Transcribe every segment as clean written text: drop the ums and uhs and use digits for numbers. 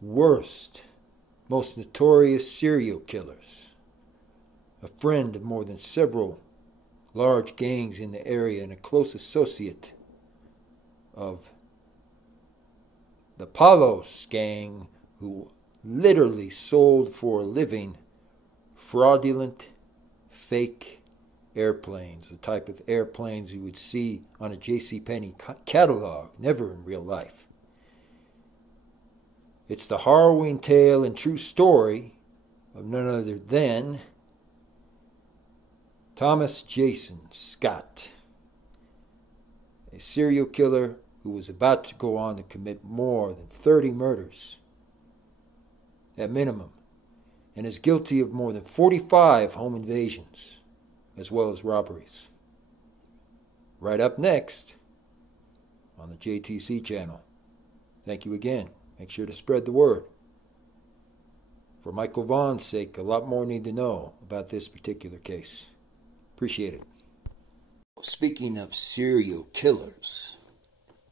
worst, most notorious serial killers, a friend of more than several large gangs in the area and a close associate of the Palos gang, who literally sold for a living fraudulent, fake airplanes, the type of airplanes you would see on a JCPenney catalog, never in real life. It's the harrowing tale and true story of none other than Thomas Jason Scott, a serial killer who was about to go on to commit more than 30 murders at minimum, and is guilty of more than 45 home invasions, as well as robberies. Right up next on the JTC channel. Thank you again. Make sure to spread the word. For Michael Vaughn's sake, a lot more need to know about this particular case. Appreciate it. Speaking of serial killers,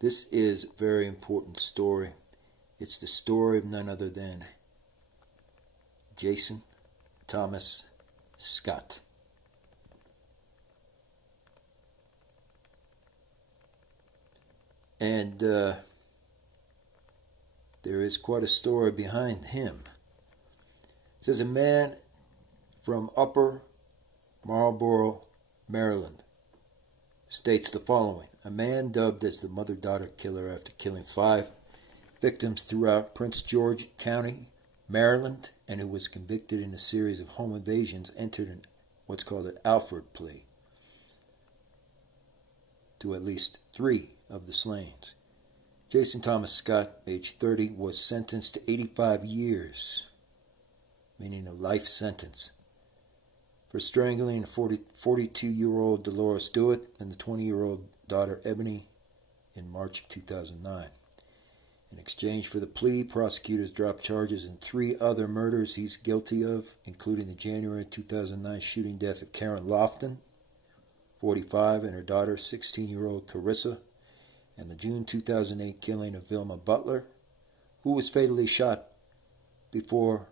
this is a very important story. It's the story of none other than Jason Thomas Scott. And there is quite a story behind him. It says a man from Upper Marlboro, Maryland, states the following. A man dubbed as the mother-daughter killer after killing 5 victims throughout Prince George County, Maryland, and who was convicted in a series of home invasions, entered in what's called an Alford plea to at least 3 of the slayings. Jason Thomas Scott, age 30, was sentenced to 85 years, meaning a life sentence, for strangling a 42-year-old Dolores Dewitt and the 20-year-old daughter Ebony in March of 2009. In exchange for the plea, prosecutors dropped charges in 3 other murders he's guilty of, including the January 2009 shooting death of Karen Lofton, 45, and her daughter, 16-year-old Carissa, and the June 2008 killing of Vilma Butler, who was fatally shot before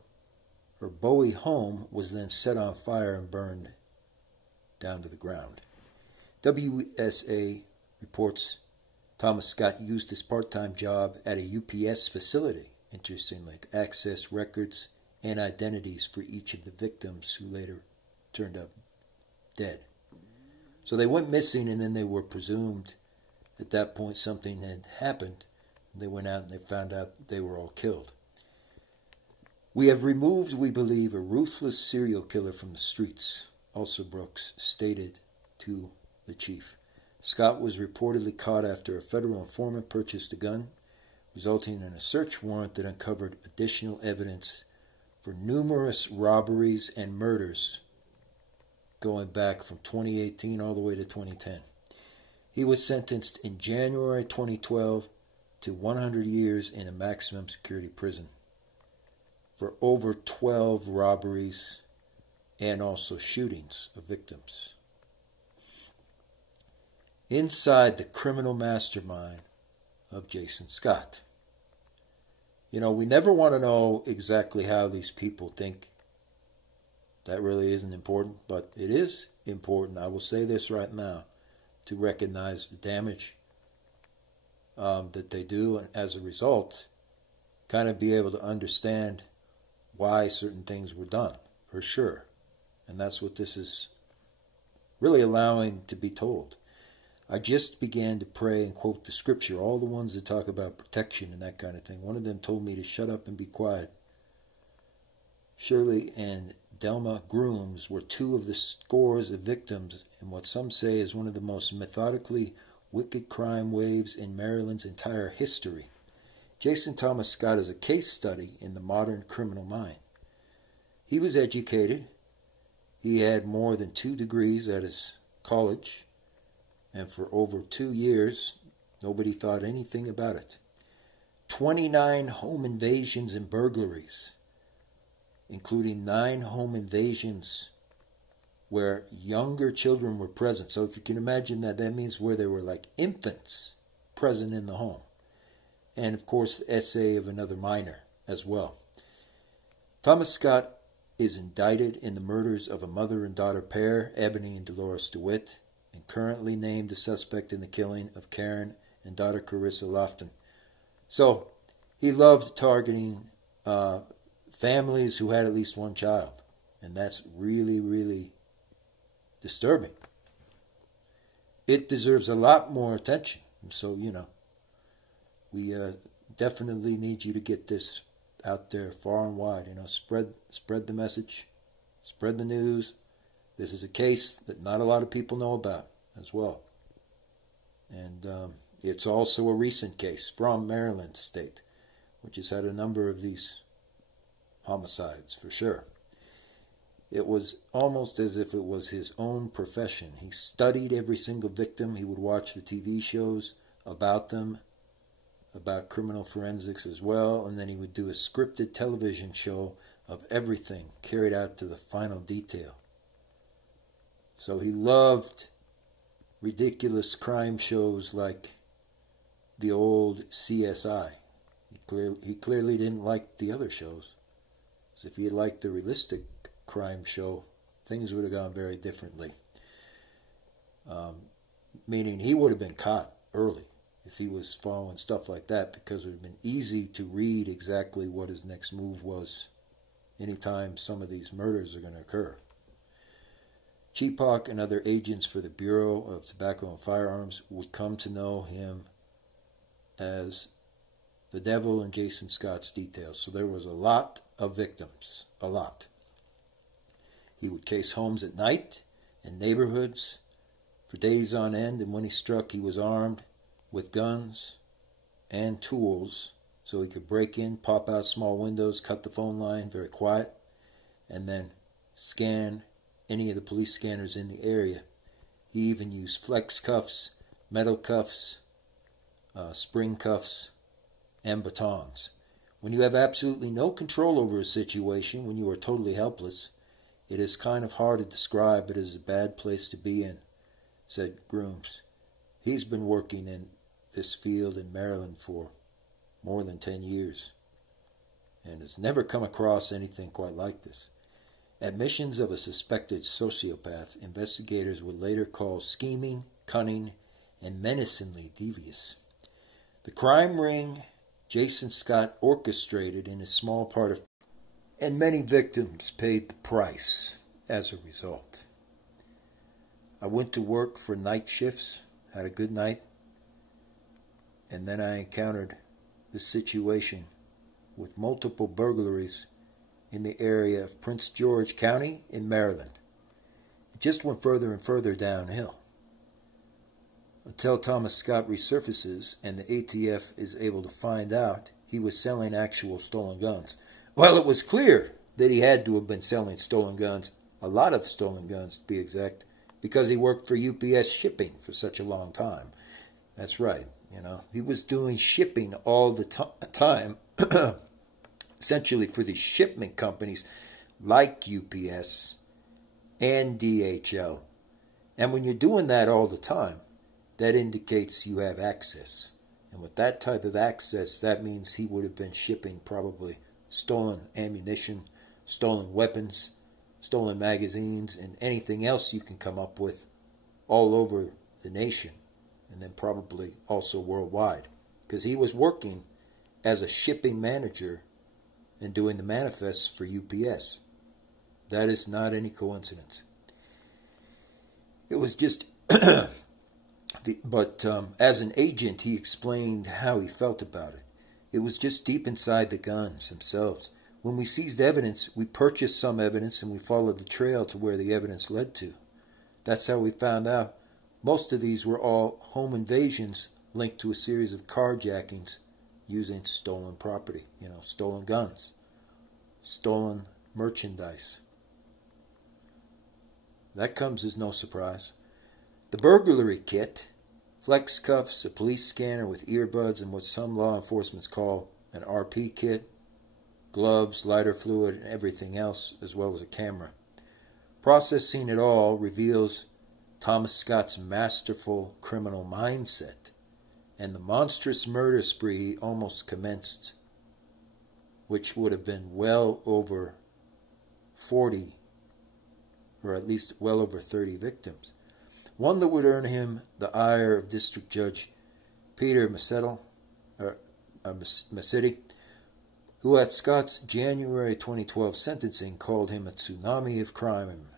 her Bowie home was then set on fire and burned down to the ground. WSA reports Thomas Scott used his part-time job at a UPS facility, interestingly, to access records and identities for each of the victims who later turned up dead. So they went missing, and then they were presumed at that point something had happened. They went out and they found out that they were all killed. We have removed, we believe, a ruthless serial killer from the streets, also Brooks stated to the chief. Scott was reportedly caught after a federal informant purchased a gun, resulting in a search warrant that uncovered additional evidence for numerous robberies and murders going back from 2018 all the way to 2010. He was sentenced in January 2012 to 100 years in a maximum security prison for over 12 robberies and also shootings of victims. Inside the criminal mastermind of Jason Scott. You know, we never want to know exactly how these people think. That really isn't important, but it is important, I will say this right now, to recognize the damage that they do, and as a result, kind of be able to understand why certain things were done, for sure. And that's what this is really allowing to be told. I just began to pray and quote the scripture, all the ones that talk about protection and that kind of thing. One of them told me to shut up and be quiet. Shirley and Delma Grooms were 2 of the scores of victims in what some say is one of the most methodically wicked crime waves in Maryland's entire history. Jason Thomas Scott is a case study in the modern criminal mind. He was educated. He had more than 2 degrees at his college, and for over 2 years, nobody thought anything about it. 29 home invasions and burglaries, including 9 home invasions where younger children were present. So if you can imagine that, that means where there were like infants present in the home. And of course, the essay of another minor as well. Thomas Scott is indicted in the murders of a mother and daughter pair, Ebony and Dolores DeWitt, and currently named a suspect in the killing of Karen and daughter Carissa Lofton. So he loved targeting families who had at least one child, and that's really, really disturbing. It deserves a lot more attention. So, you know, we definitely need you to get this out there far and wide. You know, spread the message, spread the news. This is a case that not a lot of people know about as well. And it's also a recent case from Maryland State, which has had a number of these homicides for sure. It was almost as if it was his own profession. He studied every single victim. He would watch the TV shows about them, about criminal forensics as well, and then he would do a scripted television show of everything carried out to the final detail. So he loved ridiculous crime shows like the old CSI. He clearly didn't like the other shows. Because if he had liked the realistic crime show, things would have gone very differently. Meaning he would have been caught early if he was following stuff like that, because it would have been easy to read exactly what his next move was anytime some of these murders are going to occur. Cheepock and other agents for the Bureau of Tobacco and Firearms would come to know him as the devil in Jason Scott's details. So there was a lot of victims, a lot. He would case homes at night and neighborhoods for days on end, and when he struck, he was armed with guns and tools so he could break in, pop out small windows, cut the phone line, very quiet, and then scan any of the police scanners in the area. He even used flex cuffs, metal cuffs, spring cuffs, and batons. When you have absolutely no control over a situation, when you are totally helpless, it is kind of hard to describe, but it is a bad place to be in, said Grooms. He's been working in this field in Maryland for more than 10 years and has never come across anything quite like this. Admissions of a suspected sociopath investigators would later call scheming, cunning, and menacingly devious. The crime ring Jason Scott orchestrated in a small part of, and many victims paid the price as a result. I went to work for night shifts, had a good night, and then I encountered this situation with multiple burglaries in the area of Prince George County in Maryland. It just went further and further downhill until Thomas Scott resurfaces and the ATF is able to find out he was selling actual stolen guns. Well, it was clear that he had to have been selling stolen guns, a lot of stolen guns to be exact, because he worked for UPS shipping for such a long time. That's right, you know, he was doing shipping all the time, essentially for these shipment companies like UPS and DHL. And when you're doing that all the time, that indicates you have access. And with that type of access, that means he would have been shipping probably stolen ammunition, stolen weapons, stolen magazines, and anything else you can come up with all over the nation, and then probably also worldwide. Because he was working as a shipping manager and doing the manifests for UPS. That is not any coincidence. It was just... But as an agent, he explained how he felt about it. It was just deep inside the guns themselves. When we seized evidence, we purchased some evidence and we followed the trail to where the evidence led to. That's how we found out. Most of these were all home invasions linked to a series of carjackings using stolen property, you know, stolen guns, stolen merchandise. That comes as no surprise. The burglary kit, flex cuffs, a police scanner with earbuds, and what some law enforcement call an RP kit, gloves, lighter fluid, and everything else, as well as a camera. Processing it all reveals Thomas Scott's masterful criminal mindset and the monstrous murder spree he almost commenced which would have been well over 40, or at least well over 30 victims. One that would earn him the ire of District Judge Peter Massetti, who at Scott's January 2012 sentencing called him a tsunami of crime.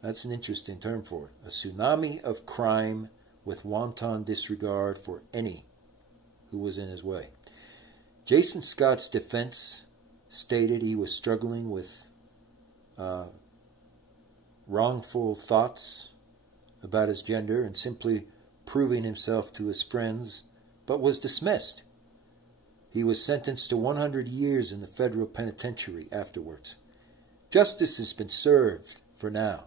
That's an interesting term for it. A tsunami of crime with wanton disregard for any who was in his way. Jason Scott's defense stated he was struggling with wrongful thoughts about his gender and simply proving himself to his friends, but was dismissed. He was sentenced to 100 years in the federal penitentiary afterwards. Justice has been served for now.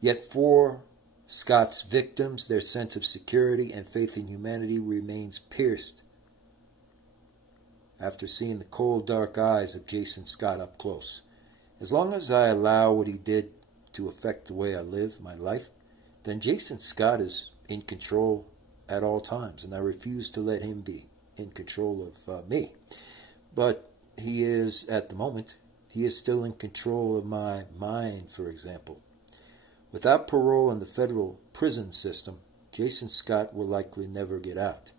Yet for Scott's victims, their sense of security and faith in humanity remains pierced after seeing the cold, dark eyes of Jason Scott up close. As long as I allow what he did to affect the way I live my life, then Jason Scott is in control at all times, and I refuse to let him be in control of me. But he is, at the moment, he is still in control of my mind, for example. Without parole in the federal prison system, Jason Scott will likely never get out.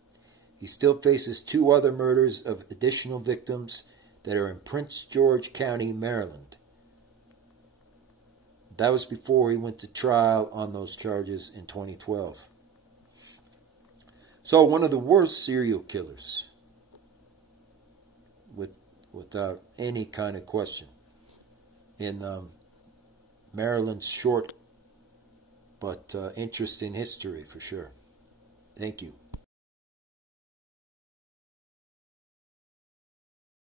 He still faces 2 other murders of additional victims that are in Prince George County, Maryland. That was before he went to trial on those charges in 2012. So one of the worst serial killers, without any kind of question, in Maryland's short but interesting history for sure. Thank you.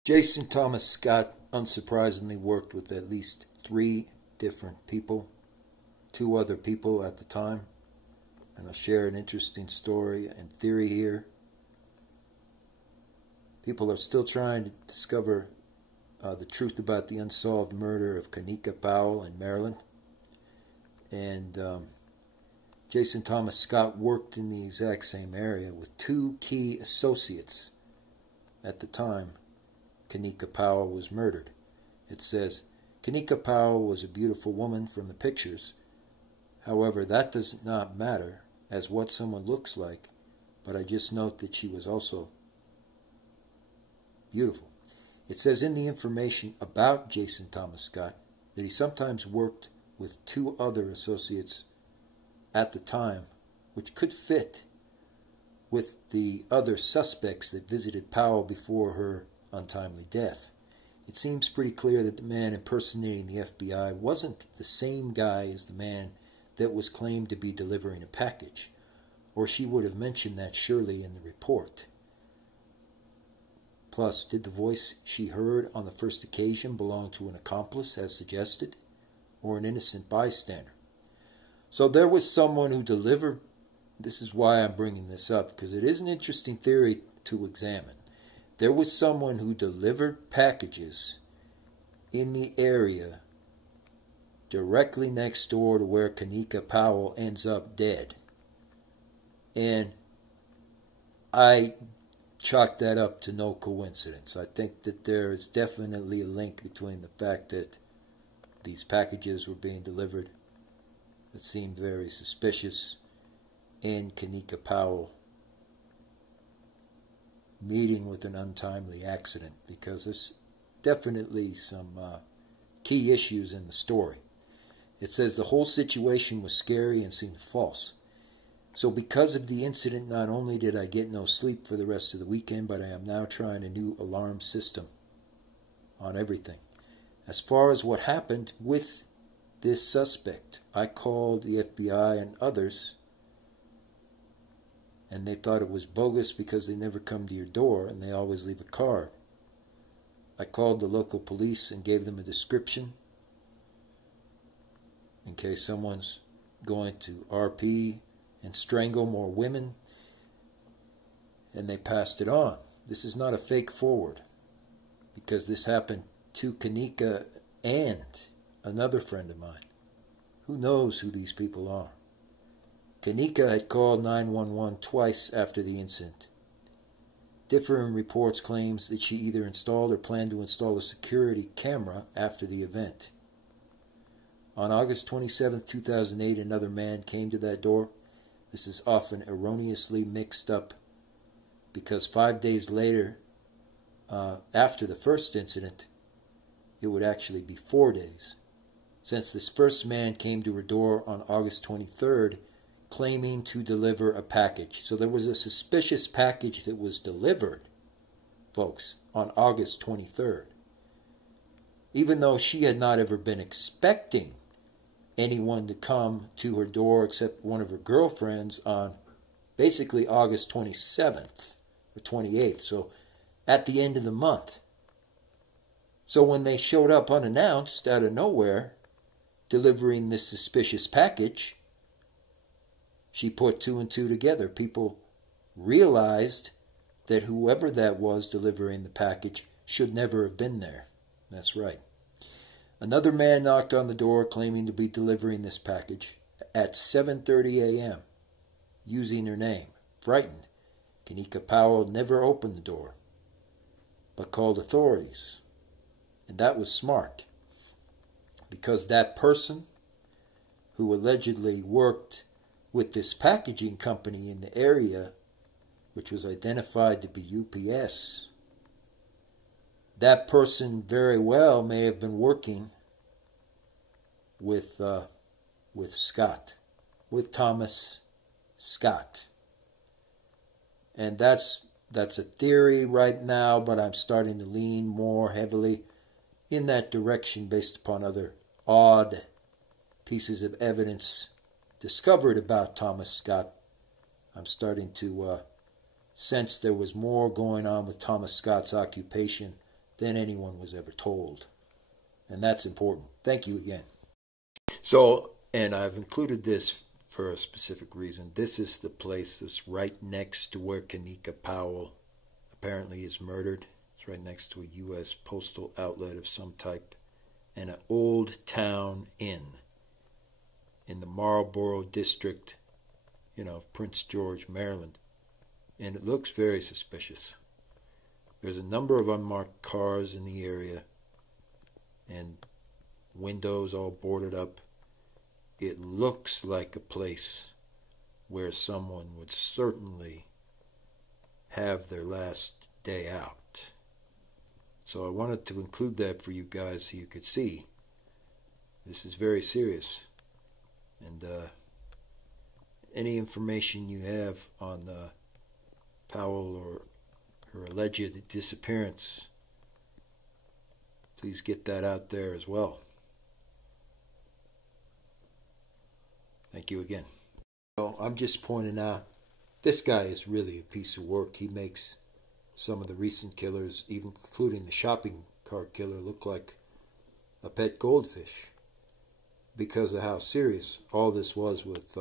Jason Thomas Scott unsurprisingly worked with at least 3 different people, 2 other people at the time, and I'll share an interesting story and theory here. People are still trying to discover the truth about the unsolved murder of Kanika Powell in Maryland. And Jason Thomas Scott worked in the exact same area with 2 key associates at the time Kanika Powell was murdered. It says, Kanika Powell was a beautiful woman from the pictures. However, that does not matter as what someone looks like, but I just note that she was also beautiful. It says in the information about Jason Thomas Scott that he sometimes worked with 2 other associates at the time, which could fit with the other suspects that visited Powell before her untimely death. It seems pretty clear that the man impersonating the FBI wasn't the same guy as the man that was claimed to be delivering a package, or she would have mentioned that surely in the report. Plus, did the voice she heard on the first occasion belong to an accomplice as suggested, or an innocent bystander? So there was someone who delivered. This is why I'm bringing this up, because it is an interesting theory to examine. There was someone who delivered packages in the area directly next door to where Kanika Powell ends up dead. And I chalk that up to no coincidence. I think that there is definitely a link between the fact that these packages were being delivered that seemed very suspicious and Kanika Powell meeting with an untimely accident, because there's definitely some key issues in the story. It says the whole situation was scary and seemed false. So because of the incident, not only did I get no sleep for the rest of the weekend, but I am now trying a new alarm system on everything. As far as what happened with this suspect, I called the FBI and others, and they thought it was bogus because they never come to your door and they always leave a card. I called the local police and gave them a description in case someone's going to RP and strangle more women, and they passed it on. This is not a fake forward, because this happened to Kanika and another friend of mine. Who knows who these people are? Kanika had called 911 twice after the incident. Differing reports claims that she either installed or planned to install a security camera after the event. On August 27, 2008, another man came to that door. This is often erroneously mixed up because 5 days later, after the first incident, it would actually be 4 days. Since this first man came to her door on August 23rd, claiming to deliver a package. So there was a suspicious package that was delivered, folks, on August 23rd. Even though she had not ever been expecting anyone to come to her door except one of her girlfriends on basically August 27th or 28th, so at the end of the month. So when they showed up unannounced out of nowhere, delivering this suspicious package, she put two and two together. People realized that whoever that was delivering the package should never have been there. That's right. Another man knocked on the door claiming to be delivering this package at 7:30 a.m. using her name. Frightened, Kanika Powell never opened the door, but called authorities. And that was smart, because that person who allegedly worked with this packaging company in the area, which was identified to be UPS, that person very well may have been working with Scott, with Thomas Scott. And that's a theory right now, but I'm starting to lean more heavily in that direction based upon other odd pieces of evidence discovered about Thomas Scott. I'm starting to sense there was more going on with Thomas Scott's occupation than anyone was ever told. And that's important. Thank you again. So, and I've included this for a specific reason. This is the place that's right next to where Kanika Powell apparently is murdered. It's right next to a U.S. postal outlet of some type and an old town inn in the Marlborough district, of Prince George, Maryland. And it looks very suspicious. There's a number of unmarked cars in the area and windows all boarded up. It looks like a place where someone would certainly have their last day out. So I wanted to include that for you guys so you could see. This is very serious. And any information you have on Powell or her alleged disappearance, please get that out there as well. Thank you again. So I'm just pointing out, this guy is really a piece of work. He makes some of the recent killers, even including the shopping cart killer, look like a pet goldfish because of how serious all this was with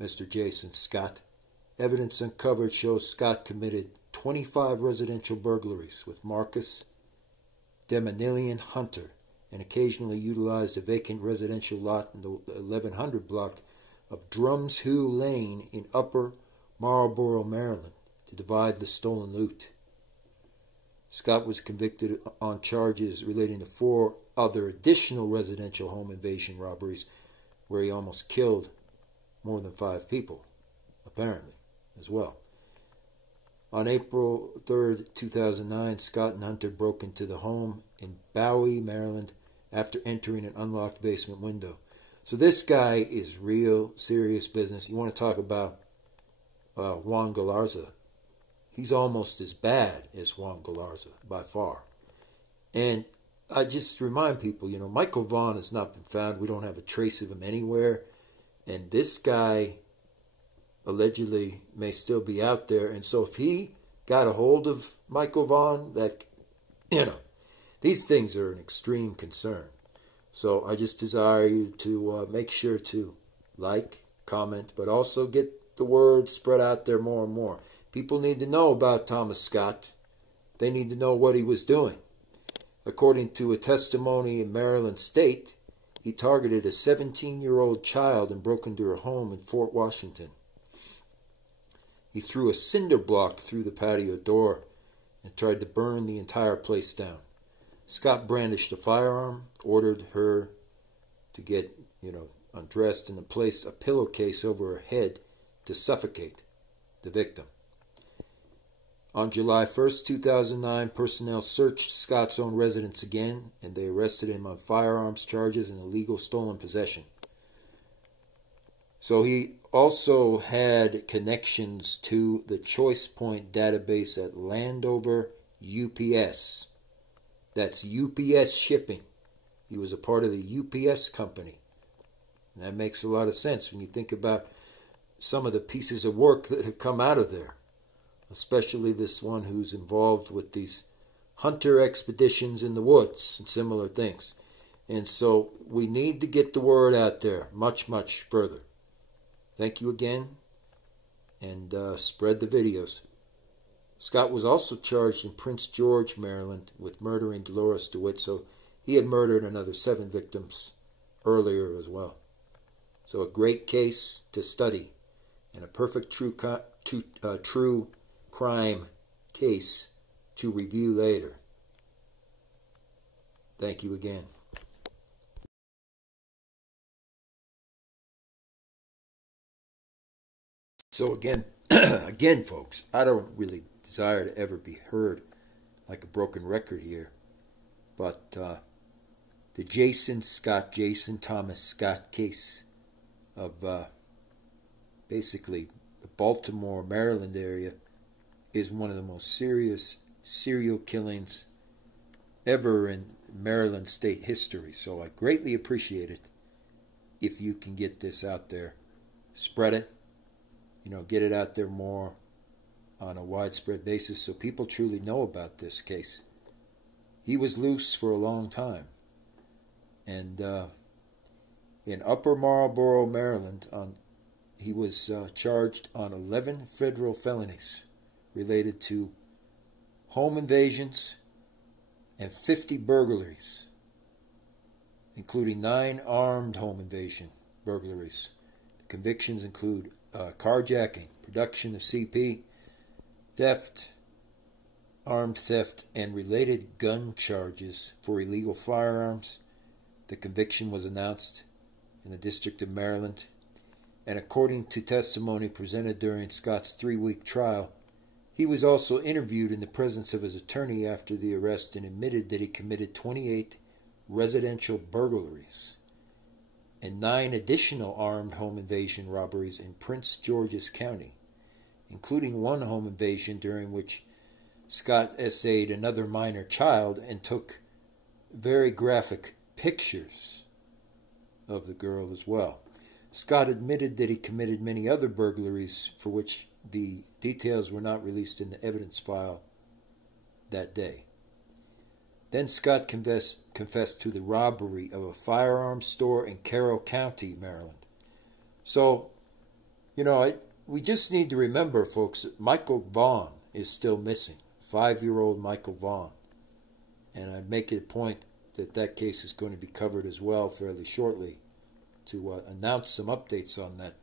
Mr. Jason Scott. Evidence uncovered shows Scott committed 25 residential burglaries with Marcus Demanilian Hunter, and occasionally utilized a vacant residential lot in the 1100 block of Drumshew Lane in Upper Marlborough, Maryland, to divide the stolen loot. Scott was convicted on charges relating to 4 other additional residential home invasion robberies where he almost killed more than 5 people, apparently, as well. On April 3rd, 2009, Scott and Hunter broke into the home in Bowie, Maryland, after entering an unlocked basement window. So this guy is real serious business. You want to talk about Juan Galarza. He's almost as bad as Juan Galarza, by far. And I just remind people, Michael Vaughn has not been found. We don't have a trace of him anywhere. And this guy allegedly may still be out there. And so if he got a hold of Michael Vaughn, that, these things are an extreme concern. So I just desire you to make sure to like, comment, but also get the word spread out there more and more. People need to know about Thomas Scott. They need to know what he was doing. According to a testimony in Maryland State, he targeted a 17-year-old child and broke into her home in Fort Washington. He threw a cinder block through the patio door and tried to burn the entire place down. Scott brandished a firearm, ordered her to get, undressed, and placed a pillowcase over her head to suffocate the victim. On July 1st, 2009, personnel searched Scott's own residence again, and they arrested him on firearms charges and illegal stolen possession. So he also had connections to the Choice Point database at Landover UPS. That's UPS shipping. He was a part of the UPS company. And that makes a lot of sense when you think about some of the pieces of work that have come out of there, especially this one who's involved with these hunter expeditions in the woods and similar things. And so we need to get the word out there much, much further. Thank you again, and spread the videos. Scott was also charged in Prince George, Maryland, with murdering Dolores DeWitt, so he had murdered another 7 victims earlier as well. So a great case to study, and a perfect true crime case to review later. Thank you again. So again, folks, I don't really desire to ever be heard like a broken record here, but the Jason Thomas Scott case of basically the Baltimore, Maryland area is one of the most serious serial killings ever in Maryland state history. So I greatly appreciate it if you can get this out there. Spread it. Get it out there more on a widespread basis so people truly know about this case. He was loose for a long time. And in Upper Marlboro, Maryland, he was charged on 11 federal felonies related to home invasions and 50 burglaries, including 9 armed home invasion burglaries. The convictions include carjacking, production of CP, theft, armed theft, and related gun charges for illegal firearms. The conviction was announced in the District of Maryland, and according to testimony presented during Scott's 3-week trial, he was also interviewed in the presence of his attorney after the arrest and admitted that he committed 28 residential burglaries and 9 additional armed home invasion robberies in Prince George's County, including 1 home invasion during which Scott essayed another minor child and took very graphic pictures of the girl as well. Scott admitted that he committed many other burglaries for which the details were not released in the evidence file that day. Then Scott confessed to the robbery of a firearms store in Carroll County, Maryland. So, we just need to remember, folks, that Michael Vaughn is still missing. 5-year-old Michael Vaughn. And I'd make it a point that that case is going to be covered as well fairly shortly to announce some updates on that